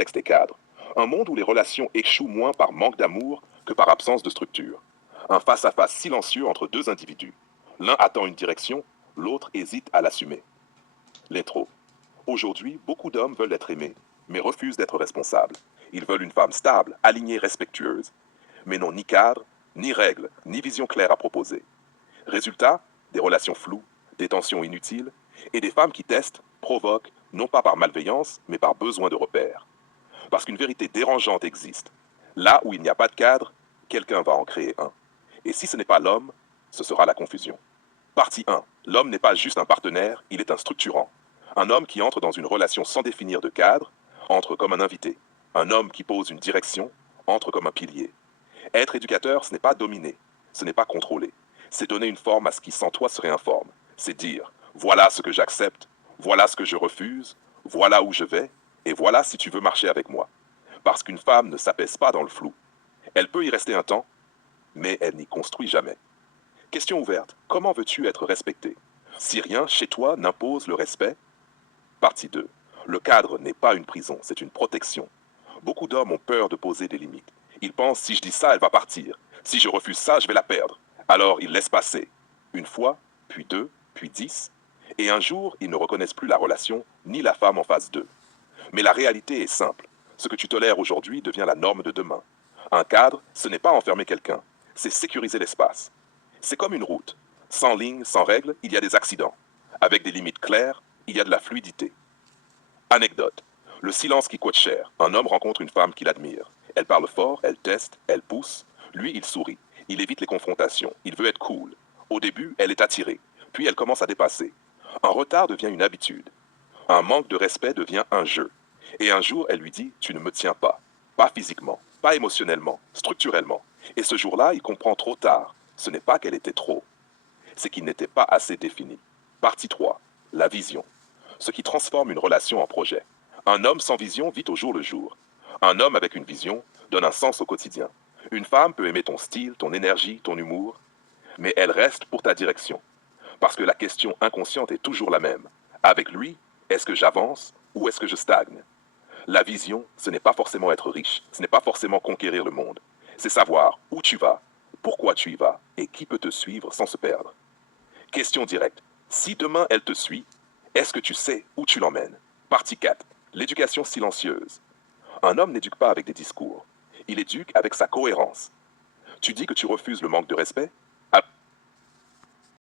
contexte est cadre. Un monde où les relations échouent moins par manque d'amour que par absence de structure. Un face-à-face silencieux entre deux individus. L'un attend une direction, l'autre hésite à l'assumer. L'intro. Aujourd'hui, beaucoup d'hommes veulent être aimés, mais refusent d'être responsables. Ils veulent une femme stable, alignée, respectueuse, mais n'ont ni cadre, ni règles, ni vision claire à proposer. Résultat, des relations floues, des tensions inutiles, et des femmes qui testent, provoquent, non pas par malveillance, mais par besoin de repères. Parce qu'une vérité dérangeante existe. Là où il n'y a pas de cadre, quelqu'un va en créer un. Et si ce n'est pas l'homme, ce sera la confusion. Partie 1. L'homme n'est pas juste un partenaire, il est un structurant. Un homme qui entre dans une relation sans définir de cadre, entre comme un invité. Un homme qui pose une direction, entre comme un pilier. Être éducateur, ce n'est pas dominer, ce n'est pas contrôler. C'est donner une forme à ce qui sans toi serait informe. C'est dire, voilà ce que j'accepte, voilà ce que je refuse, voilà où je vais, et voilà si tu veux marcher avec moi. Parce qu'une femme ne s'apaise pas dans le flou. Elle peut y rester un temps, mais elle n'y construit jamais. Question ouverte, comment veux-tu être respecté? Si rien chez toi n'impose le respect? Partie 2. Le cadre n'est pas une prison, c'est une protection. Beaucoup d'hommes ont peur de poser des limites. Ils pensent, si je dis ça, elle va partir. Si je refuse ça, je vais la perdre. Alors ils laissent passer. Une fois, puis deux, puis 10. Et un jour, ils ne reconnaissent plus la relation, ni la femme en face d'eux. Mais la réalité est simple. Ce que tu tolères aujourd'hui devient la norme de demain. Un cadre, ce n'est pas enfermer quelqu'un, c'est sécuriser l'espace. C'est comme une route. Sans ligne, sans règles, il y a des accidents. Avec des limites claires, il y a de la fluidité. Anecdote. Le silence qui coûte cher. Un homme rencontre une femme qu'il admire. Elle parle fort, elle teste, elle pousse. Lui, il sourit. Il évite les confrontations. Il veut être cool. Au début, elle est attirée. Puis elle commence à dépasser. Un retard devient une habitude. Un manque de respect devient un jeu. Et un jour, elle lui dit, tu ne me tiens pas. Pas physiquement, pas émotionnellement, structurellement. Et ce jour-là, il comprend trop tard. Ce n'est pas qu'elle était trop. C'est qu'il n'était pas assez défini. Partie 3. La vision. Ce qui transforme une relation en projet. Un homme sans vision vit au jour le jour. Un homme avec une vision donne un sens au quotidien. Une femme peut aimer ton style, ton énergie, ton humour, mais elle reste pour ta direction. Parce que la question inconsciente est toujours la même. Avec lui, est-ce que j'avance ou est-ce que je stagne? La vision, ce n'est pas forcément être riche, ce n'est pas forcément conquérir le monde. C'est savoir où tu vas, pourquoi tu y vas et qui peut te suivre sans se perdre. Question directe. Si demain elle te suit, est-ce que tu sais où tu l'emmènes? Partie 4. L'éducation silencieuse. Un homme n'éduque pas avec des discours. Il éduque avec sa cohérence. Tu dis que tu refuses le manque de respect,